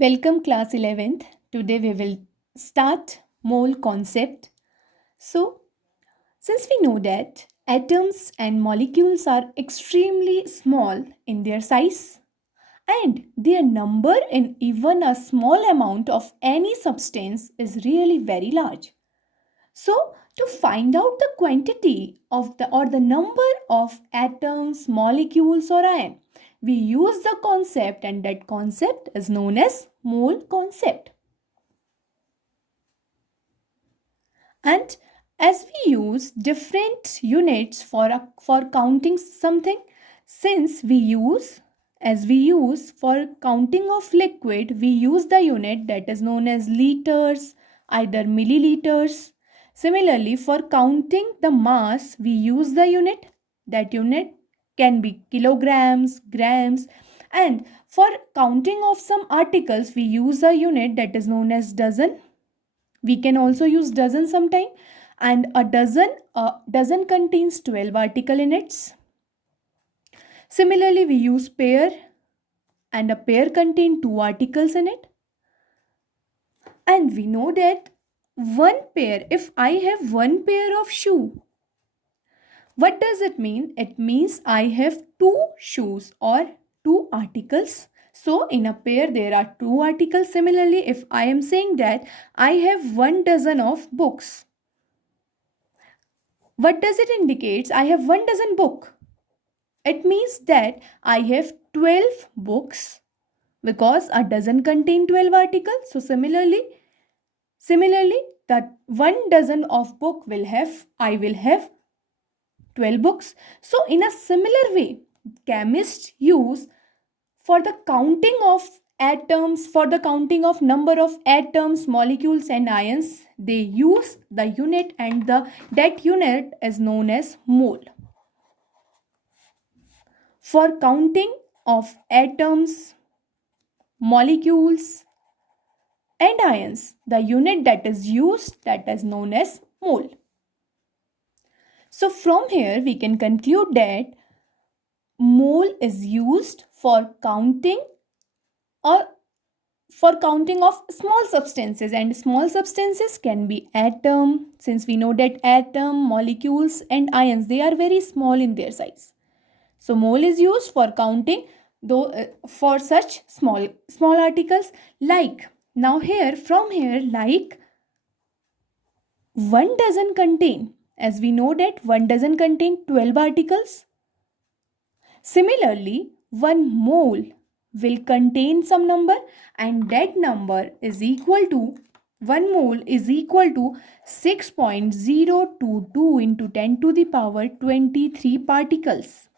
Welcome class 11th. Today we will start mole concept. So, since we know that atoms and molecules are extremely small in their size and their number in even a small amount of any substance is really very large. So, to find out the quantity of the number of atoms, molecules or ion, we use the concept and that concept is known as mole concept. And as we use different units for counting something, since we use for counting of liquid, we use the unit that is known as liters, either milliliters. Similarly, for counting the mass, we use the unit. That unit can be kilograms, grams, and for counting of some articles, we use a unit that is known as dozen. We can also use dozen sometime, and a dozen contains 12 article units. Similarly, we use pair, and a pair contain 2 articles in it. And we know that one pair, if I have one pair of shoe, what does it mean? It means I have two shoes or two articles. So in a pair there are two articles. Similarly, if I am saying that I have 1 dozen of books, what does it indicate? I have 1 dozen book. It means that I have 12 books because a dozen contain 12 articles. So similarly, that 1 dozen of book I will have 12 books. So in a similar way, chemists use for the counting of atoms, for the counting of number of atoms, molecules and ions, they use the unit, and that unit is known as mole. For counting of atoms, molecules and ions, the unit that is used, that is known as mole. So from here we can conclude that mole is used for counting or for counting of small substances, and small substances can be atom. Since we know that atom, molecules and ions, they are very small in their size. So mole is used for counting though for such small articles. Like now here, from here, like 1 dozen contain, as we know that 1 dozen contain 12 articles. Similarly, 1 mole will contain some number, and that number is equal to 1 mole is equal to 6.022 into 10 to the power 23 particles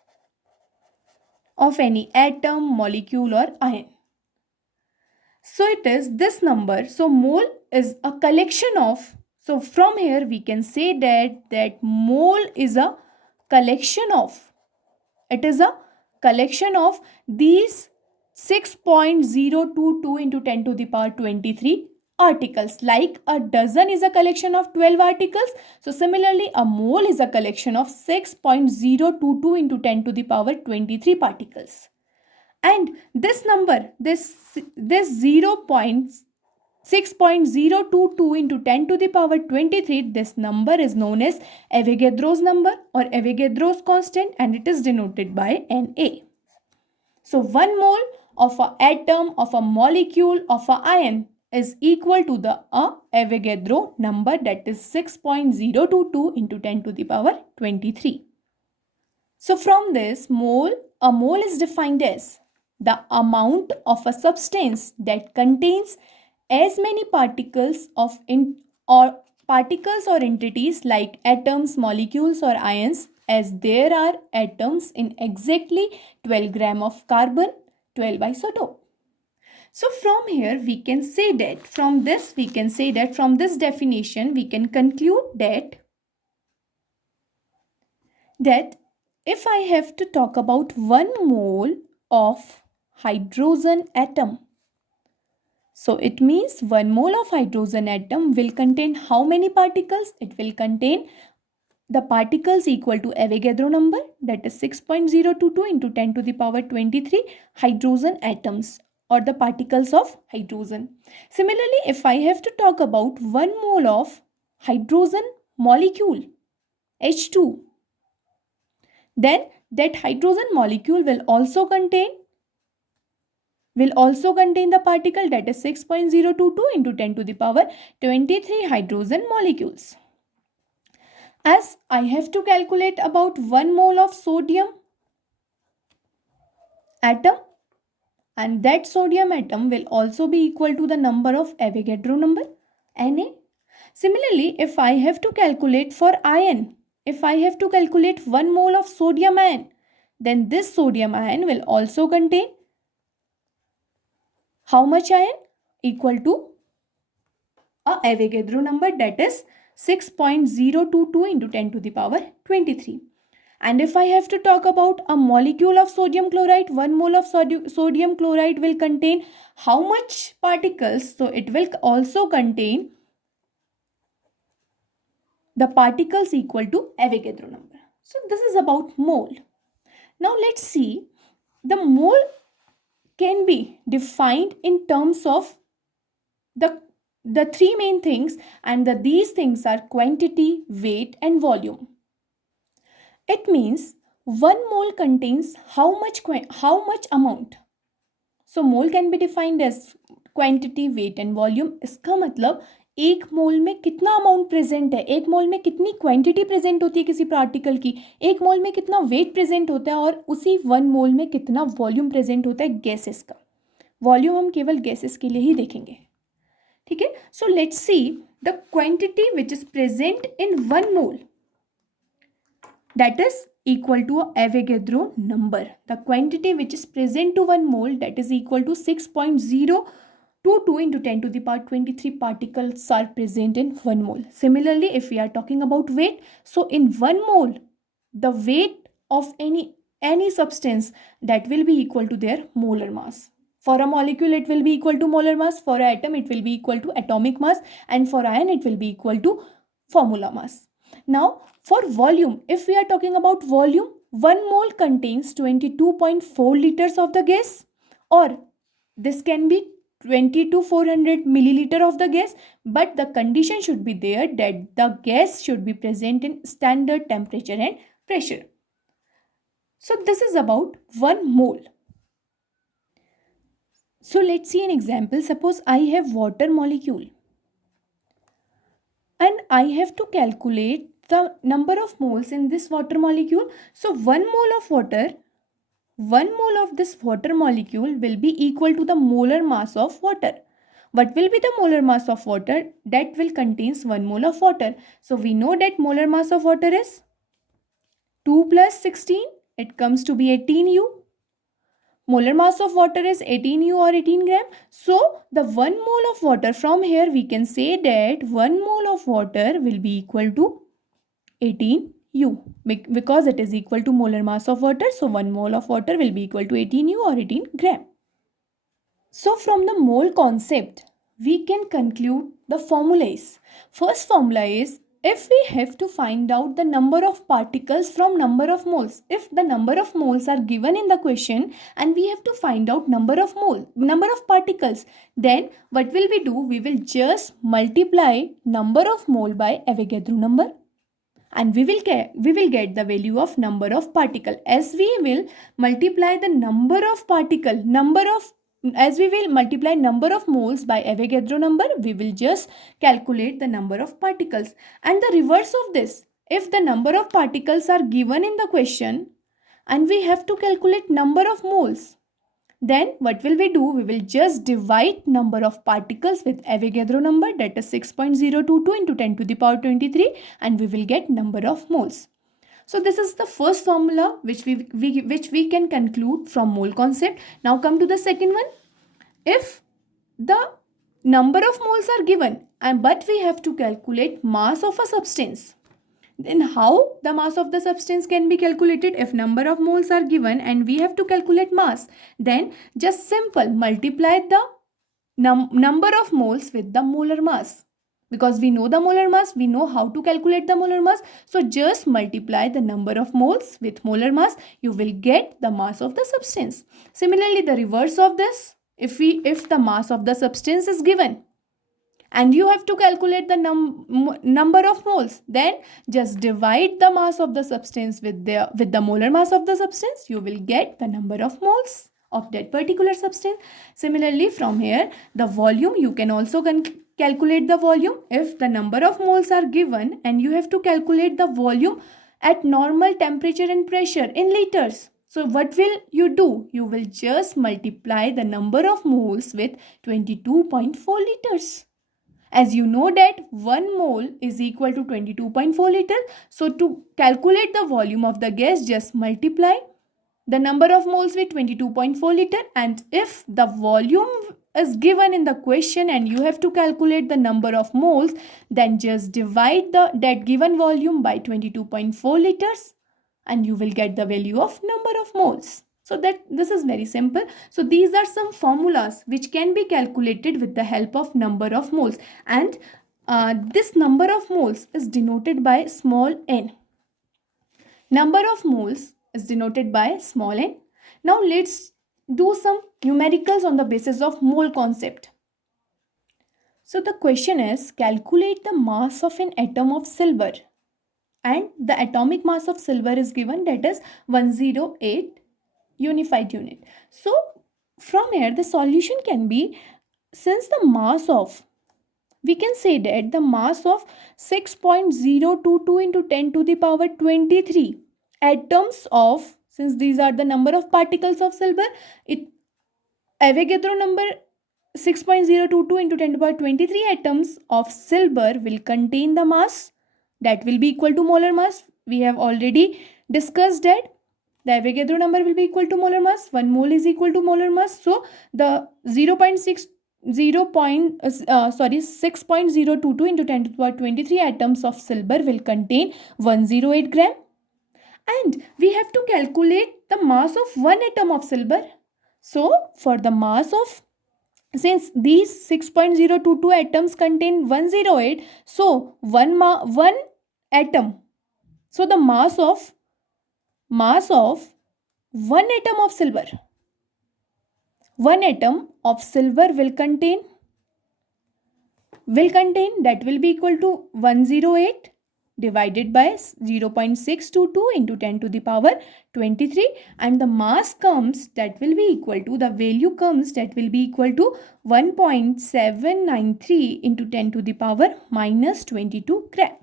of any atom, molecule or ion. So it is this number. So mole is a collection of, so from here we can say that mole is a collection of, it is a collection of these 6.022 into 10 to the power 23 articles. Like a dozen is a collection of 12 articles. So similarly, a mole is a collection of 6.022 into 10 to the power 23 particles. And this number, this 0.6.022 into 10 to the power 23, this number is known as Avogadro's number or Avogadro's constant, and it is denoted by Na. So 1 mole of an atom, of a molecule, of an ion is equal to the Avogadro number, that is 6.022 into 10 to the power 23. So from this, a mole is defined as the amount of a substance that contains as many particles particles or entities like atoms, molecules or ions as there are atoms in exactly 12 gram of carbon, 12 isotope. So from here we can say that from this definition we can conclude that if I have to talk about 1 mole of hydrogen atom, so it means 1 mole of hydrogen atom will contain how many particles? It will contain the particles equal to Avogadro number, that is 6.022 into 10 to the power 23 hydrogen atoms or the particles of hydrogen. Similarly, if I have to talk about 1 mole of hydrogen molecule H2, then that hydrogen molecule will also contain the particle that is 6.022 into 10 to the power 23 hydrogen molecules. As I have to calculate about 1 mole of sodium atom, and that sodium atom will also be equal to the number of Avogadro number, Na. Similarly, if I have to calculate for iron, if I have to calculate 1 mole of sodium ion, then this sodium ion will also contain how much ion? Equal to a Avogadro number, that is 6.022 into 10 to the power 23. And if I have to talk about a molecule of sodium chloride, 1 mole of sodium chloride will contain how much particles? So it will also contain the particles equal to Avogadro number. So this is about mole. Now let's see, the mole can be defined in terms of the three main things, and these things are quantity, weight and volume. It means 1 mole contains how much amount. So mole can be defined as quantity, weight and volume. इसका मतलब एक मोल में कितना amount present है, एक मोल में कितनी quantity present होती है किसी पार्टिकल की, एक मोल में कितना वेट प्रेजेंट होता है, और उसी 1 मोल में कितना वॉल्यूम प्रेजेंट होता है गैसेस का. वॉल्यूम हम केवल गैसेस के लिए ही देखेंगे. ठीक है. So let's see the quantity which is present in 1 mole, that is equal to Avogadro number. The quantity which is present to 1 mole, that is equal to 6.022 into 10 to the power 23 particles are present in 1 mole. Similarly, if we are talking about weight, so in 1 mole, the weight of any substance, that will be equal to their molar mass. For a molecule, it will be equal to molar mass. For an atom, it will be equal to atomic mass. And for ion, it will be equal to formula mass. Now, for volume, if we are talking about volume, 1 mole contains 22.4 liters of the gas, or this can be 20 to 400 milliliter of the gas, but the condition should be there that the gas should be present in standard temperature and pressure. So this is about 1 mole. So let's see an example. Suppose I have water molecule and I have to calculate the number of moles in this water molecule. So 1 mole of water, 1 mole of this water molecule will be equal to the molar mass of water. What will be the molar mass of water? That will contains 1 mole of water. So we know that molar mass of water is 2 plus 16. It comes to be 18U. Molar mass of water is 18U or 18 gram. So the 1 mole of water, from here we can say that 1 mole of water will be equal to 18U, because it is equal to molar mass of water. So 1 mole of water will be equal to 18U or 18 gram. So from the mole concept, we can conclude the formulas. First formula is, if we have to find out the number of particles from number of moles, if the number of moles are given in the question and we have to find out number of particles, then what will we do? We will just multiply number of mole by Avogadro number, and we will get the value of number of particle. As we will multiply the number of moles by Avogadro number, we will just calculate the number of particles. And the reverse of this, if the number of particles are given in the question and we have to calculate number of moles, then what will we do? We will just divide number of particles with Avogadro number, that is 6.022 into 10 to the power 23, and we will get number of moles. So this is the first formula which we can conclude from mole concept. Now come to the second one. If the number of moles are given but we have to calculate mass of a substance, then how the mass of the substance can be calculated? If number of moles are given and we have to calculate mass, then just simple multiply the number of moles with the molar mass. Because we know the molar mass, we know how to calculate the molar mass. So just multiply the number of moles with molar mass, you will get the mass of the substance. Similarly, the reverse of this, if the mass of the substance is given and you have to calculate the number of moles, then just divide the mass of the substance with the molar mass of the substance. You will get the number of moles of that particular substance. Similarly, from here, the volume, you can also calculate the volume. If the number of moles are given and you have to calculate the volume at normal temperature and pressure in liters, so what will you do? You will just multiply the number of moles with 22.4 liters. As you know that 1 mole is equal to 22.4 liters. So to calculate the volume of the gas, just multiply the number of moles with 22.4 liter. And if the volume is given in the question and you have to calculate the number of moles, then just divide that given volume by 22.4 liters and you will get the value of number of moles. So that this is very simple. So these are some formulas which can be calculated with the help of number of moles, and this number of moles is denoted by small n. Number of moles is denoted by small n. Now let's do some numericals on the basis of mole concept. So the question is, calculate the mass of an atom of silver, and the atomic mass of silver is given, that is 108 unified unit. So from here the solution can be, since the mass of, we can say that the mass of 6.022 into 10 to the power 23 atoms of, since these are the number of particles of silver, it Avogadro number 6.022 into 10 to the power 23 atoms of silver will contain the mass that will be equal to molar mass. We have already discussed that the Avogadro number will be equal to molar mass. 1 mole is equal to molar mass. So the 6.022 into 10 to the power 23 atoms of silver will contain 108 gram. And we have to calculate the mass of 1 atom of silver. So for the mass of, since these 6.022 atoms contain 108, so one atom, so the mass of 1 atom of silver, 1 atom of silver will contain that will be equal to 108 divided by 0.622 into 10 to the power 23, and the mass comes, that will be equal to, the value comes, that will be equal to 1.793 into 10 to the power minus 22 gram.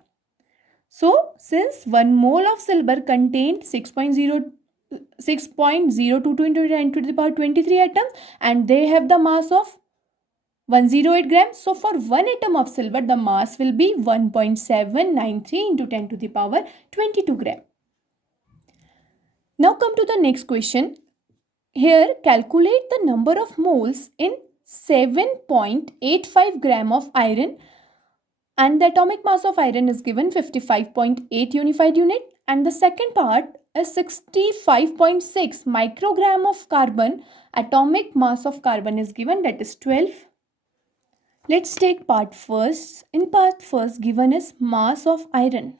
So since 1 mole of silver contained 6.022 into 10 to the power 23 atoms, and they have the mass of 108 grams. So for 1 atom of silver, the mass will be 1.793 into 10 to the power 22 gram. Now come to the next question. Here, calculate the number of moles in 7.85 gram of iron, and the atomic mass of iron is given 55.8 unified unit, and the second part is 65.6 microgram of carbon. Atomic mass of carbon is given, that is 12. Let's take part first. In part first, given is mass of iron.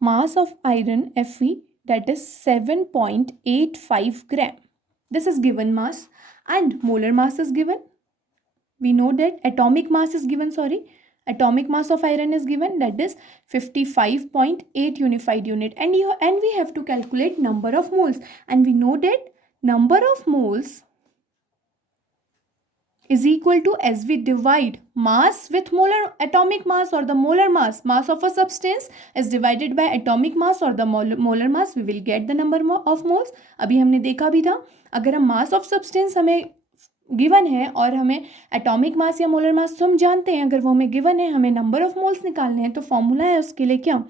Mass of iron Fe, that is 7.85 gram. This is given mass, and molar mass is given. We know that atomic mass is given, atomic mass of iron is given, that is 55.8 unified unit, and we have to calculate number of moles, and we know that number of moles is equal to, as we divide mass with molar atomic mass or the molar mass of a substance is divided by atomic mass or the molar mass, we will get the number of moles. अभी हमने देखा भी था, अगर हम mass of substance हमें given है और हमें एटॉमिक मास या मोलर मास तो हम जानते हैं, अगर वो हमें गिवन है, हमें नंबर ऑफ मोल्स निकालने हैं, तो फॉर्मूला है उसके लिए क्या,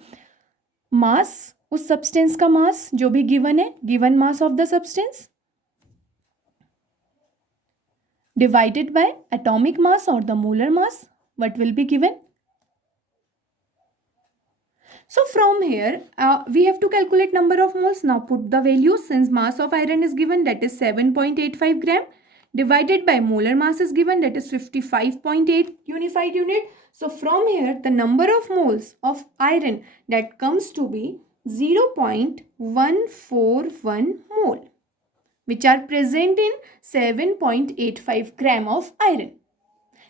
मास, उस सब्सटेंस का मास जो भी गिवन है, given mass of the substance divided by atomic mass or the molar mass, what will be given. So from here, we have to calculate number of moles. Now put the values, since mass of iron is given, that is 7.85 gram, divided by molar mass is given, that is 55.8 unified unit. So from here, the number of moles of iron, that comes to be 0.141 mole. which are present in 7.85 gram of iron.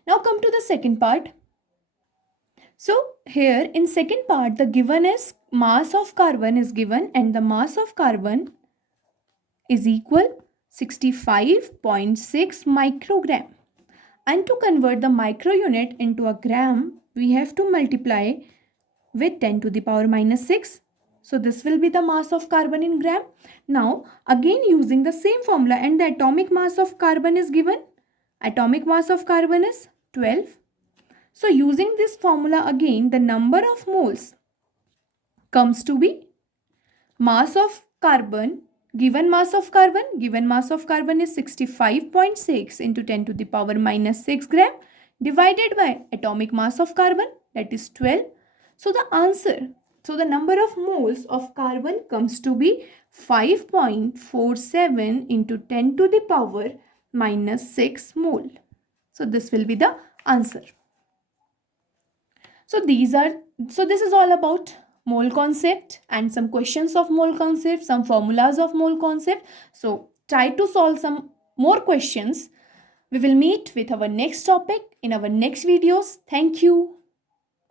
Now come to the second part. So here in second part, the given is mass of carbon is given, and the mass of carbon is equal 65.6 microgram. And to convert the micro unit into a gram, we have to multiply with 10 to the power minus 6. So this will be the mass of carbon in gram. Now again using the same formula, and the atomic mass of carbon is given. Atomic mass of carbon is 12. So using this formula again, the number of moles comes to be mass of carbon, given mass of carbon is 65.6 into 10 to the power minus 6 gram divided by atomic mass of carbon, that is 12. So the answer, so the number of moles of carbon comes to be 5.47 into 10 to the power minus 6 mole. So this will be the answer. So this is all about mole concept and some questions of mole concept, some formulas of mole concept. So try to solve some more questions. We will meet with our next topic in our next videos. Thank you.